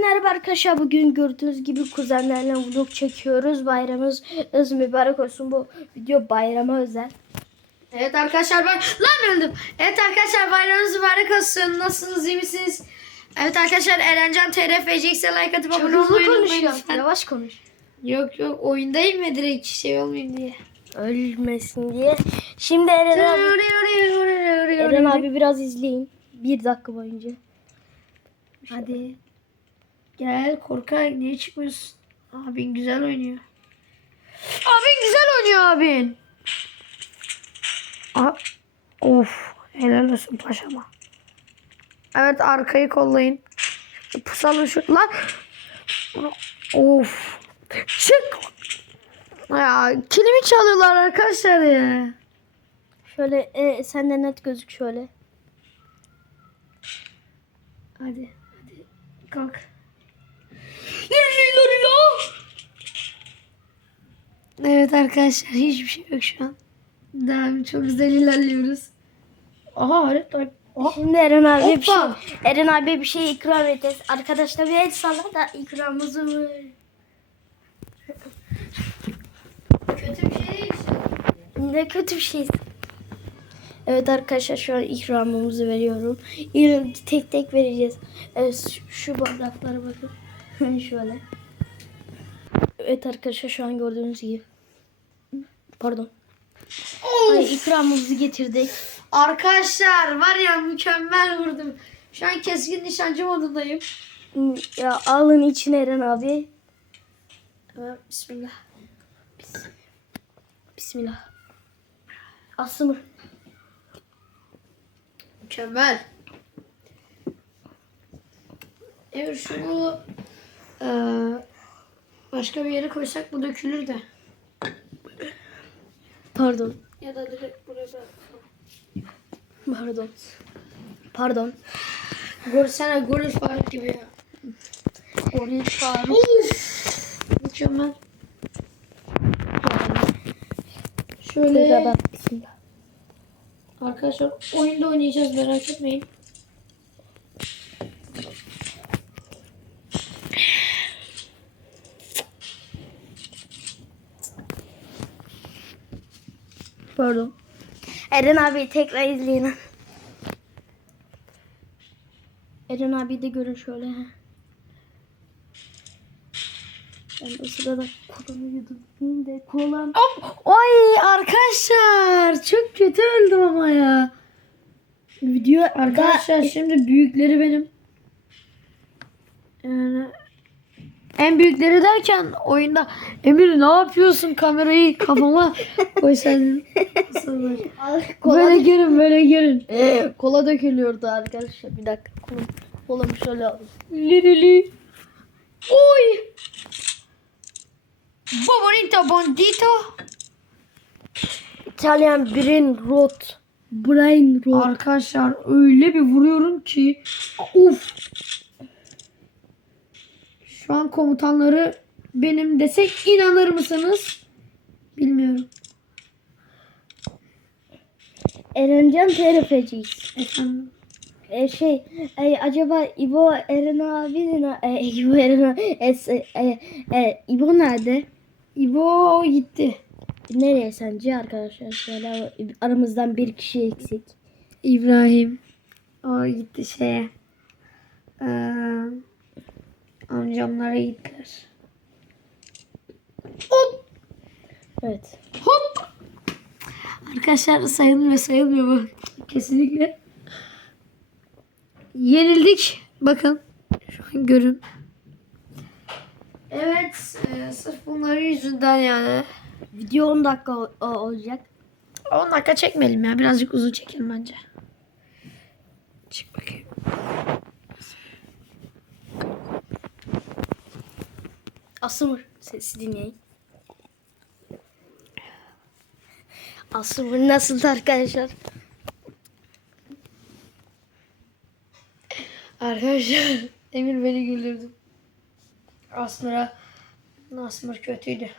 merhaba arkadaşlar. Bugün gördüğünüz gibi kuzenlerle vlog çekiyoruz. Bayramımız mübarek olsun. Bu video bayrama özel. Evet arkadaşlar ben lan öldüm. Evet arkadaşlar bayramınız mübarek olsun. Nasılsınız iyi misiniz? Evet arkadaşlar Erencan TRFCX'e like atıp Çok abone olmayı unutmayın. Yavaş konuş. Yok yok oyundayım ve direkt şey olmayayım diye. Ölmesin diye. Şimdi Eren abi, Eren abi biraz izleyin. Bir dakika boyunca. Hadi. Gel korkak niye çıkmıyorsun? Abin güzel oynuyor. Abin güzel oynuyor abin. Aa, of helal olsun paşama. Evet arkayı kollayın. Pusalım şu lan. Of. Çık. Ya kilimi çalıyorlar arkadaşlar ya. Şöyle e, sen de net gözük şöyle. Hadi hadi kalk. Evet arkadaşlar hiçbir şey yok şu an. Daha çok güzel ilerliyoruz. Aha harita. Aha. Şimdi Eren abi bir şey, Hoppa. Eren abi bir şey ikram edeceğiz. Arkadaşlar bir el salla da ikramımızı ver. Kötü bir şey değil. Ne kötü bir şey. Evet arkadaşlar şu an ikramımızı veriyorum. Yine tek tek vereceğiz. Evet, şu- şu bardaklara bakın. Şöyle. Evet arkadaşlar şu an gördüğünüz gibi. Pardon. Ay, ikramımızı getirdik. Arkadaşlar var ya mükemmel vurdum. Şu an keskin nişancı modundayım. Ya alın için Eren abi. Evet, Bismillah. Bismillah. Asımır. Mükemmel. Evet şunu eee, başka bir yere koysak bu dökülür de. Pardon. Ya da direkt buraya. Pardon. Pardon. Görsene golü Faruk gibi ya. Orayı Faruk. Uf, mükemmel. Şöyle arkadaşlar oyunda oynayacağız merak etmeyin. Pardon. Eren abi tekrar izleyin. Eren abi de görün şöyle. Ben o sırada kolamı yudum. de kolam. Ay arkadaşlar çok kötü öldüm ama ya. Video Arkadaşlar şimdi büyükleri benim. Yani en büyükleri derken oyunda Emir ne yapıyorsun kamerayı kafama olur? kola, Böyle gelin böyle gelin. Ee, kola dökülüyordu arkadaşlar. Bir dakika. Kolam, kolamı şöyle alayım. Lili. Oy. Bonito bondito. İtalyan Brain Rot. Brain Rot. Arkadaşlar öyle bir vuruyorum ki uf. Şu an komutanları benim desek inanır mısınız? Bilmiyorum. Erencan TRF'ciyiz. Efendim. E, şey e, acaba İbo Eren abinin e, İbo Eren abi- e, e, e, İbo nerede? İbo gitti. Nereye sence arkadaşlar? Şöyle aramızdan bir kişi eksik. İbrahim. O gitti şeye. Ee, amcamlara gittiler. Hop. Evet. Hop. Arkadaşlar sayılmıyor sayılmıyor bu. Kesinlikle. Yenildik. Bakın. Şu an görün. Evet. e, sırf bunların yüzünden yani. Video 10 dakika olacak. 10 dakika çekmeyelim ya. Birazcık uzun çekelim bence. Asımır sesi dinleyin. Asımır nasıl arkadaşlar? Arkadaşlar Emir beni güldürdü. Aslında Asmır kötüydü.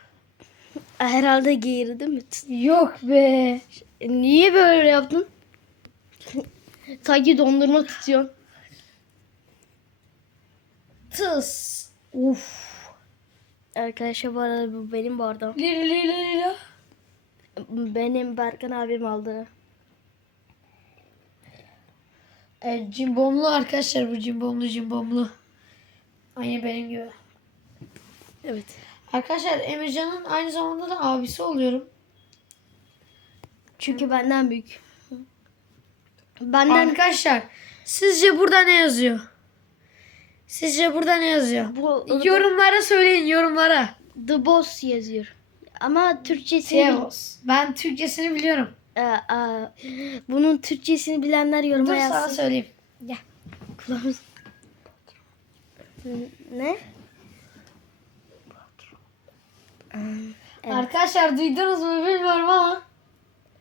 Herhalde geğirdi mi? Yok be. Niye böyle yaptın? Sanki dondurma tutuyorsun. tıs. Uf. Arkadaşlar bu arada bu benim bu arada. Benim Berkan abim aldı. Evet cimbomlu arkadaşlar bu cimbomlu cimbomlu. Aynı benim gibi. Evet. Arkadaşlar Emircan'ın aynı zamanda da abisi oluyorum. Çünkü benden büyük. Benden Arkadaşlar sizce burada ne yazıyor? Sizce burada ne yazıyor? bu Yorumlara söyleyin yorumlara. The Boss yazıyor. Ama Türkçesini Teos. Ben Türkçesini biliyorum. Aa, aa, bunun Türkçesini bilenler yoruma Dur sana yazsın. söyleyeyim. Kulağımız. Ne? Evet. Arkadaşlar duydunuz mu bilmiyorum ama.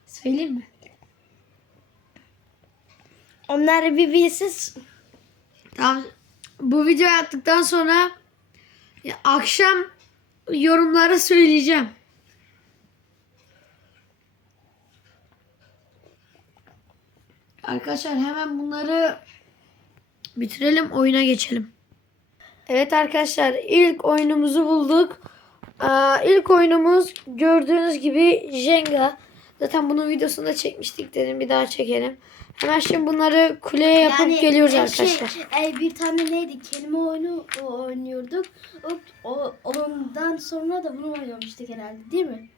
Söyleyeyim mi? Onlar bir bilsiz. Tamam. Bu videoyu attıktan sonra ya, akşam yorumlara söyleyeceğim. Arkadaşlar hemen bunları bitirelim oyuna geçelim. Evet arkadaşlar ilk oyunumuzu bulduk. Aa, ilk oyunumuz gördüğünüz gibi Jenga. Zaten bunun videosunu da çekmiştik dedim bir daha çekelim. Hemen şimdi bunları kuleye yapıp geliyoruz e, arkadaşlar. Şey, e, bir tane neydi? Kelime oyunu o- oynuyorduk. O, o, ondan sonra da bunu oynamıştık herhalde değil mi?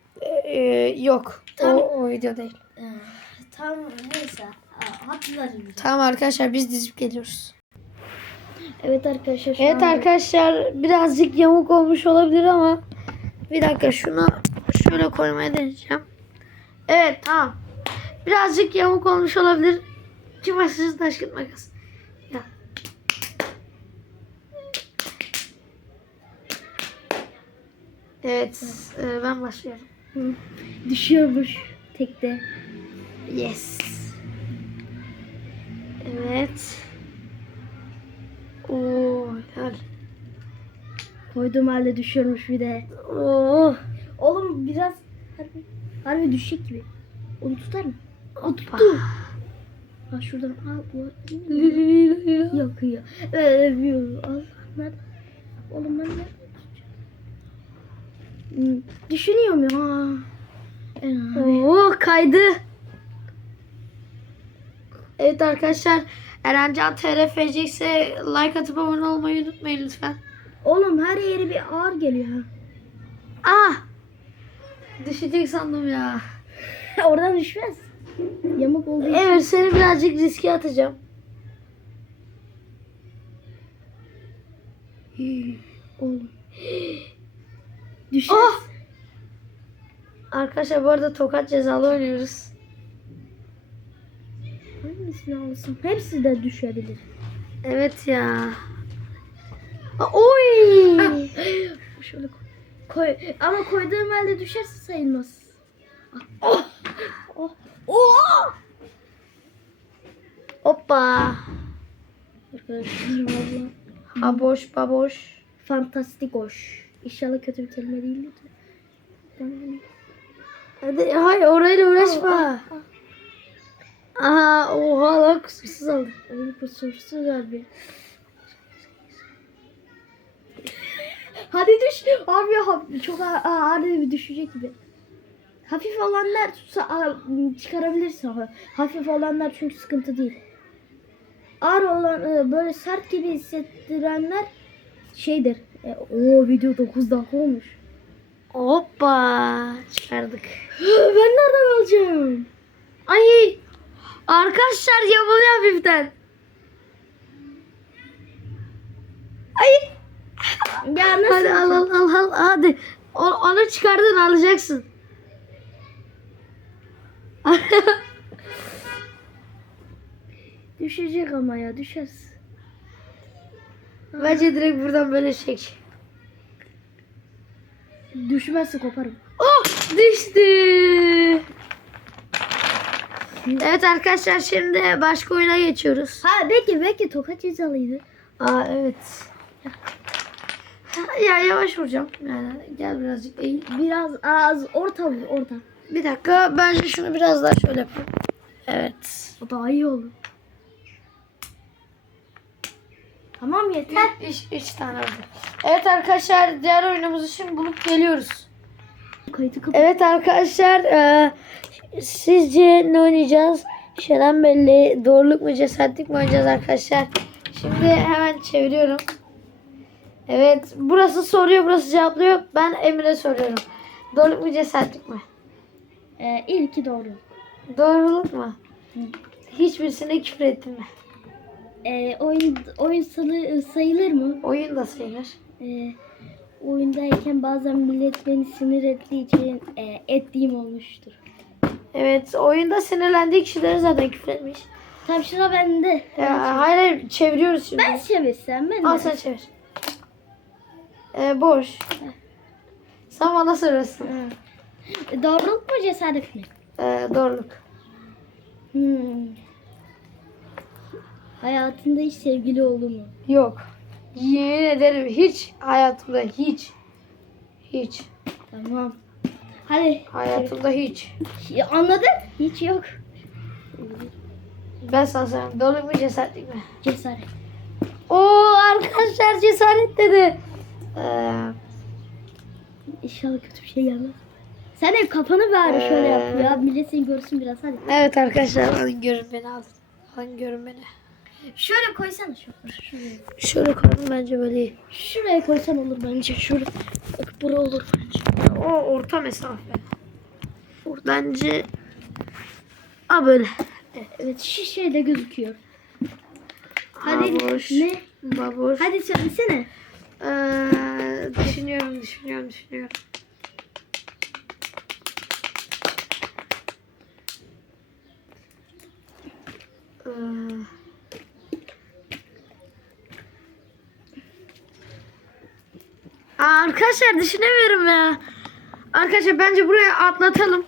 Ee, yok. Tam- O, o video değil. Ee, tam neyse. Hatırlarım. Tamam arkadaşlar biz dizip geliyoruz. Evet arkadaşlar. Evet arkadaşlar birazcık yamuk olmuş olabilir ama bir dakika şunu şöyle koymaya deneyeceğim. Evet tamam. Birazcık yamuk olmuş olabilir. Cumartesi taş kağıt makas. Ya. Evet e, ben başlıyorum. Hı. Düşüyormuş tekte. Yes. Evet. Oo, helal. Koyduğum halde düşüyormuş bir de. Oo. Oğlum biraz harbi, harbi düşecek gibi. Onu tutar mı? Aa tuttu. Ha şuradan al. bu- Yakıyor. Övüyor. Al. Nerede? Oğlum ben? Hmm, Düşünüyorum ya. Oo kaydı. Evet arkadaşlar Erencan TRFC ise like atıp abone olmayı unutmayın lütfen. Oğlum her yeri bir ağır geliyor. Ah! Düşecek sandım ya. Oradan düşmez. Yamuk olduğu için. Evet seni birazcık riske atacağım. Oğlum. Düşer. Ah! Arkadaşlar bu arada tokat cezalı oynuyoruz. Hangisini alsam? Hepsi de düşebilir. Evet ya. Aa, Oy! Şöyle koy. koy. Ama koyduğum halde düşerse sayılmaz. Oh! Oh! Oh! Hoppa. Arkadaşlar valla Baboş fantastik hoş. İnşallah kötü bir kelime değildir. Hadi hayır orayla uğraşma. Aha oha lan kusursuz aldı. Oğlum kusursuz abi. Hadi düş. Abi ya çok ağır bir düşecek gibi. Hafif olanlar tutsa çıkarabilirsin. Hafif olanlar çünkü sıkıntı değil. Ağır olan e, böyle sert gibi hissettirenler şeydir. E, o video 9 dakika olmuş. Hoppa çıkardık. ben nereden alacağım? Ay arkadaşlar yamuluyor hafiften. Ay Ya nasıl? hadi al al al al hadi. Onu çıkardın alacaksın. Düşecek ama ya düşersin. Bence direkt buradan böyle çek. Düşmezse koparım. Oh düştü. Evet arkadaşlar şimdi başka oyuna geçiyoruz. Ha belki belki tokat cezalıydı. Aa evet. Ya yavaş vuracağım. Yani gel birazcık eğil. Biraz az orta vur orta. Bir dakika bence şunu biraz daha şöyle yapayım. Evet. O daha iyi olur. Tamam yeter. 3 3 tane oldu. Evet arkadaşlar diğer oyunumuz için bulup geliyoruz. Kayıtı kapat. Evet arkadaşlar e, sizce ne oynayacağız? Şeyden belli doğruluk mu cesaretlik mi oynayacağız arkadaşlar? Şimdi hemen çeviriyorum. Evet burası soruyor burası cevaplıyor. Ben Emre soruyorum. Doğruluk mu cesaretlik mi? Ee, ilki doğru. Doğruluk mu? Hiçbirisine küfür ettin mi? Ee, oyun oyun salı, sayılır mı? Oyun da sayılır. Ee, oyundayken bazen millet beni sinir ettiği için e, ettiğim olmuştur. Evet oyunda sinirlendiği kişilere zaten küfür etmiş. Tam sıra bende. Ya, hayır hayır çeviriyoruz şimdi. Ben çevirsem ben Al de. sen çevir. Ee, boş. Sen bana soruyorsun. Ha. Doğruluk mu cesaret mi? Ee, doğruluk. Hmm. Hayatında hiç sevgili oldu mu? Yok. Yemin ederim hiç hayatımda hiç. Hiç. Tamam. Hadi. Hayatımda hiç. Ya, Anladın? Hiç yok. Ben sana söyleyeyim. Doğruluk mu cesaretlik mi? Cesaret. Oo arkadaşlar cesaret dedi. Ee, İnşallah kötü bir şey gelmez. Sen hep kafanı bari şöyle yap Ee. ya. Millet seni görsün biraz hadi. evet arkadaşlar alın görün beni alın. Alın görün beni. Şöyle koysana şöyle. Şuraya. Şöyle koyalım bence böyle iyi. Şuraya koysan olur bence. Şuraya. Bak bura olur bence. O orta mesafe. Bence A böyle. Evet şişe de gözüküyor. Hadi Baboş. ne? Baboş. Hadi söylesene. Ee, düşünüyorum, düşünüyorum, düşünüyorum. Arkadaşlar düşünemiyorum ya. Arkadaşlar bence buraya atlatalım.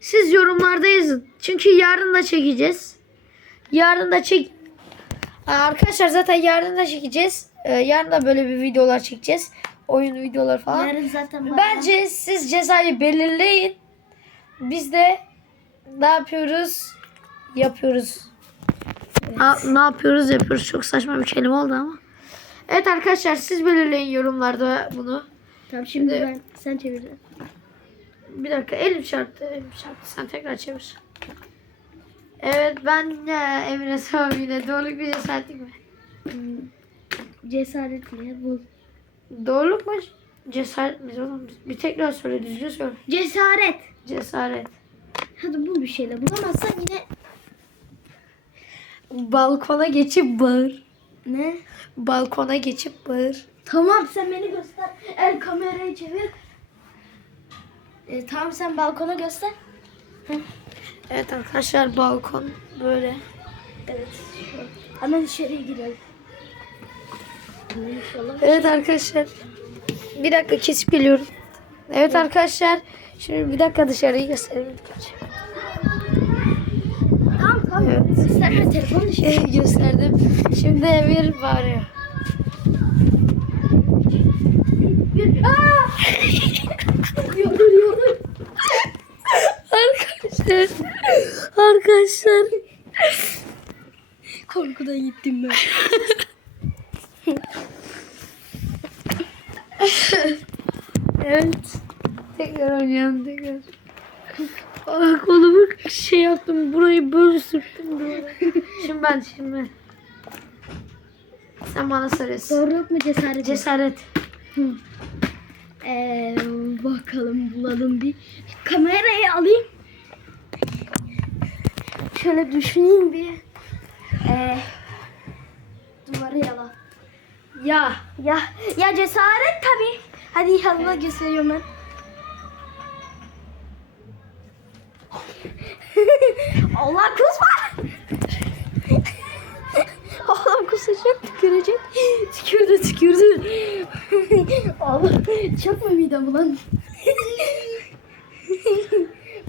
Siz yorumlarda yazın. Çünkü yarın da çekeceğiz. Yarın da çek Arkadaşlar zaten yarın da çekeceğiz. Ee, yarın da böyle bir videolar çekeceğiz. Oyun videoları falan. Yarın zaten. Bence siz cezayı belirleyin. Biz de ne yapıyoruz? Yapıyoruz. Ha, ne yapıyoruz? Yapıyoruz. Çok saçma bir kelime oldu ama. Evet arkadaşlar siz belirleyin yorumlarda bunu. Tamam şimdi Şimdi- ben sen çevir. Bir dakika elim çarptı. Elim çarptı. Sen tekrar çevir. Evet ben de Emre Sami yine doğruluk bir cesaretlik mi? Hmm, Cesaretli bul. Doğruluk mu? Cesaret mi oğlum? Bir tekrar söyle düzgün söyle. Cesaret. Cesaret. Hadi bul bir şeyle. Bulamazsan yine Balkona geçip bağır. Ne? Balkona geçip bağır. Tamam sen beni göster. El kamerayı çevir. E, tamam sen balkona göster. Evet arkadaşlar balkon böyle. Evet. Hemen içeriye girelim. Evet arkadaşlar. Bir dakika kesip geliyorum. Evet arkadaşlar. Şimdi bir dakika dışarıyı gösterelim. Gösterme telefonu dışarı. Gösterdim. Şimdi Emir bağırıyor. Yorul. Arkadaşlar. Arkadaşlar. Korkudan gittim ben. Evet. Tekrar oynayalım tekrar. Kolumu şey yaptım. Burayı böyle sürttüm. Şimdi ben şimdi. Sen bana soruyorsun. Doğruluk mu cesaret mi? Cesaret. Ee, bakalım bulalım bir. Kamerayı alayım. Şöyle düşüneyim bir. Ee, duvarı yala. Ya. Ya ya cesaret tabii. Hadi yanına gösteriyorum ben. Allah kusma. Oğlum kusacak tükürecek. Tükürdü tükürdü. Allah mu midem ulan?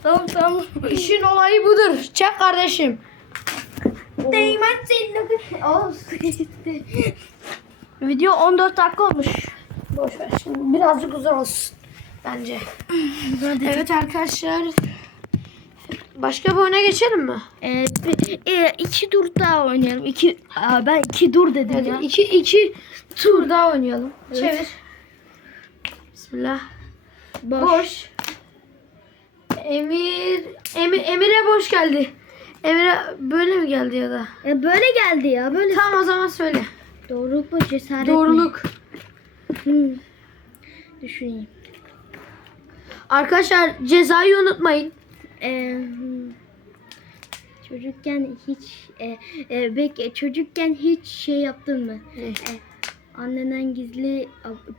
tamam tamam. İşin olayı budur. Çek kardeşim. Değmen senin Oğlum Video 14 dakika olmuş. Boş ver şimdi birazcık uzun olsun. Bence. Evet arkadaşlar. Başka bir oyuna geçelim mi? Bir- e, iki tur daha oynayalım. İki, Aa, ben iki dur dedim Hadi ya. iki, iki tur daha oynayalım. Evet. Çevir. Bismillah. Boş. Boş. Emir, Emir Emir'e boş geldi. Emir'e böyle mi geldi ya da? E, böyle geldi ya böyle. Tamam o zaman söyle. Doğruluk mu cesaret mi? Doğruluk. Hmm. Düşüneyim. Arkadaşlar cezayı unutmayın. Çocukken hiç e, e, bek çocukken hiç şey yaptın mı? E, annenden gizli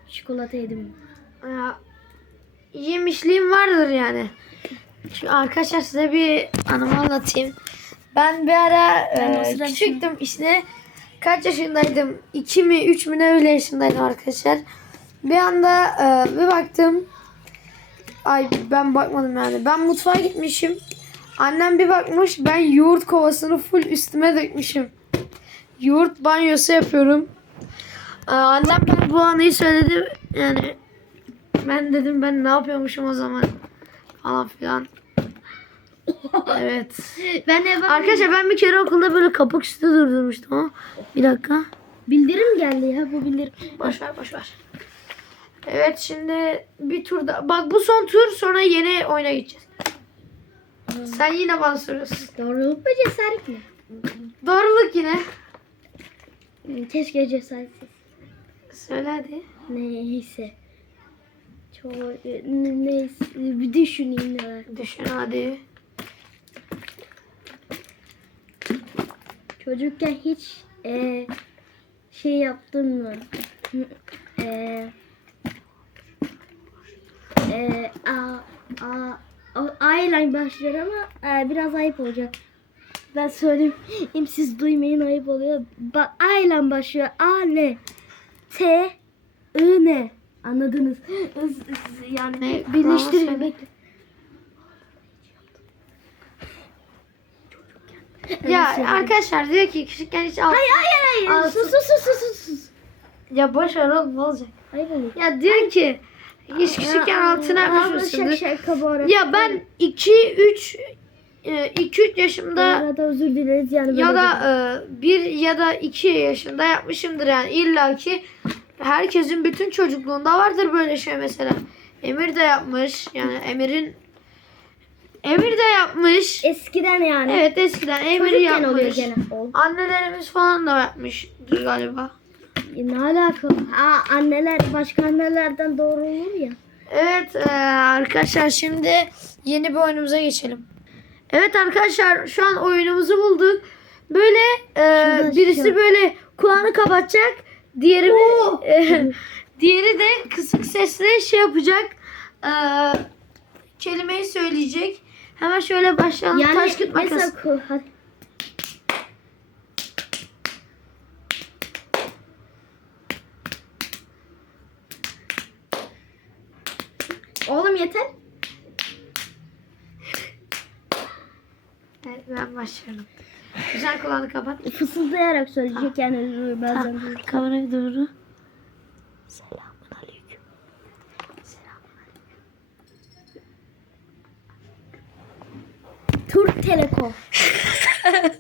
çikolata yedin mi? Ya, yemişliğim vardır yani. Şu arkadaşlar size bir anımı anlatayım. Ben bir ara Ben e, sırada küçüktüm işte kaç yaşındaydım? 2 mi 3 mü ne öyle yaşındaydım arkadaşlar. Bir anda e, bir baktım. Ay ben bakmadım yani. Ben mutfağa gitmişim. Annem bir bakmış ben yoğurt kovasını full üstüme dökmüşüm. Yoğurt banyosu yapıyorum. Ee, annem bana bu anıyı söyledi. Yani ben dedim ben ne yapıyormuşum o zaman falan filan. evet. Ben de Arkadaşlar ben bir kere okulda böyle kapı üstü durdurmuştum ama bir dakika. bildirim geldi ya bu bildirim. Boş ver boş ver. Evet şimdi bir turda bak bu son tur sonra yeni oyuna geçeceğiz. Sen yine bana soruyorsun. Doğruluk mu cesaret mi? Doğruluk yine. Hmm, Keşke cesaretsiz. Söyle hadi. Neyse. Çok ne- neyse bir düşüneyim ne var. Düşün hadi. Çocukken hiç e, şey yaptın mı? E, e, a, a, a, A ile başlıyor ama e, biraz ayıp olacak. Ben söyleyeyim siz duymayın ayıp oluyor. Bak A ile başlıyor. A ne? T I ne? Anladınız? Yani birleştirin. Bekle. Ya söyle. arkadaşlar diyor ki küçükken hiç alt... Hayır hayır hayır. Sus sus sus sus sus. Ya boş ver oğlum ne olacak? Ayıp oluyor. Ya diyor ki hiç küçükken altına yapmış şaka bu arada. Ya ben 2 3 2 3 Bu yaşımda arada özür dileriz yani. ya da 1 ya da 2 yaşında yapmışımdır yani illa ki herkesin bütün çocukluğunda vardır böyle şey mesela. Emir de yapmış. Yani Emir'in Emir de yapmış. Eskiden yani. Evet eskiden Emir Çocukken yapmış. Annelerimiz falan da yapmıştır galiba. E, Ne alaka? Aa, anneler başka annelerden doğru olur ya. Evet eee, arkadaşlar şimdi yeni bir oyunumuza geçelim. Evet arkadaşlar şu an oyunumuzu bulduk. Böyle eee, Şurada birisi şu. böyle kulağını kapatacak. Diğeri eee, diğeri de kısık sesle şey yapacak. Eee, kelimeyi söyleyecek. Hemen şöyle başlayalım. Yani Taş kağıt makas. mesela ku- hadi. Oğlum yeter. Evet, ben başlıyorum. Güzel kulağını kapat. Fısıldayarak söyleyecek yani e, bazen. Tamam, kameraya doğru. Selamun aleyküm. Türk Telekom.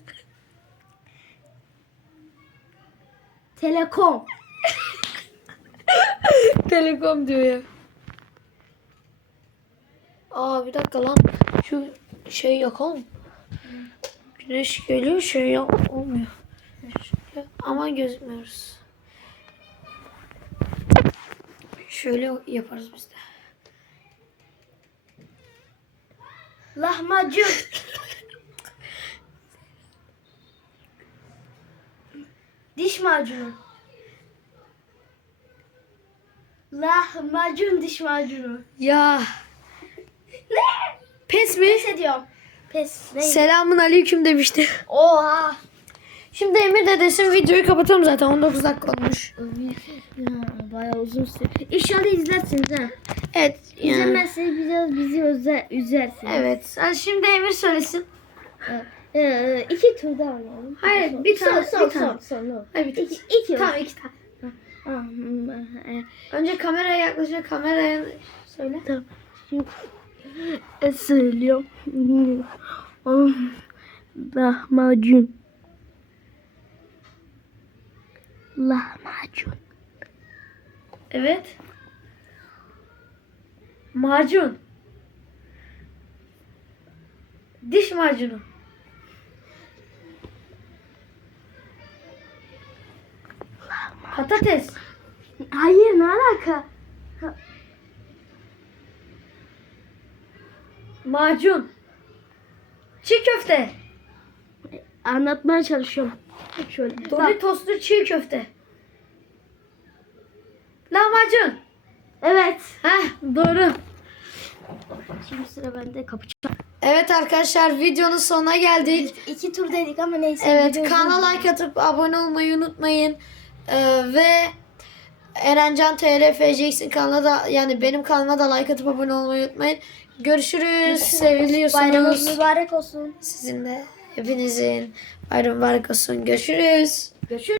Telekom. Telekom diyor ya. Aa bir dakika lan. Şu şey yakalım. Güneş geliyor şey yok olmuyor. Ama gözükmüyoruz. Şöyle yaparız biz de. Lahmacun. Diş macunu. Lahmacun diş macunu. Ya. Pes mi? Pes ediyorum. Pes. Ne? Selamun aleyküm demişti. Oha. Şimdi Emir de desin videoyu kapatalım zaten 19 dakika olmuş. Ya, bayağı uzun süre. İnşallah izlersiniz ha. Evet. Yani. İzlemezseniz biraz bizi öze, üzersiniz. Evet. Hadi Şimdi Emir söylesin. Ee, iki tur daha oynayalım. Hayır, Son- bir son, tane, Son, bir tane. son, son, son. Hayır, bir tane. İki, iki Tamam iki tane. Hmm, e, Önce kameraya yaklaşıyor. Kameraya söyle. Tamam. Şimdi e, söylüyorum. Oğlum, lahmacun. Lahmacun. Evet. Macun. Diş macunu. Patates. Hayır ne alaka? Macun. Çiğ köfte. Anlatmaya çalışıyorum. Şöyle. Doritoslu çiğ köfte. Lahmacun. Evet. Heh doğru. Şimdi sıra bende kapışacağım. Evet arkadaşlar videonun sonuna geldik. İki tur dedik ama neyse. Evet kanala like atıp abone olmayı unutmayın. Ee, ve Erencan TR FCX'in kanalına da yani benim kanalıma da like atıp abone olmayı unutmayın. Görüşürüz. Seviliyorsunuz. Bayramınız mübarek olsun. Sizin de hepinizin bayram mübarek olsun. Görüşürüz. Görüşürüz.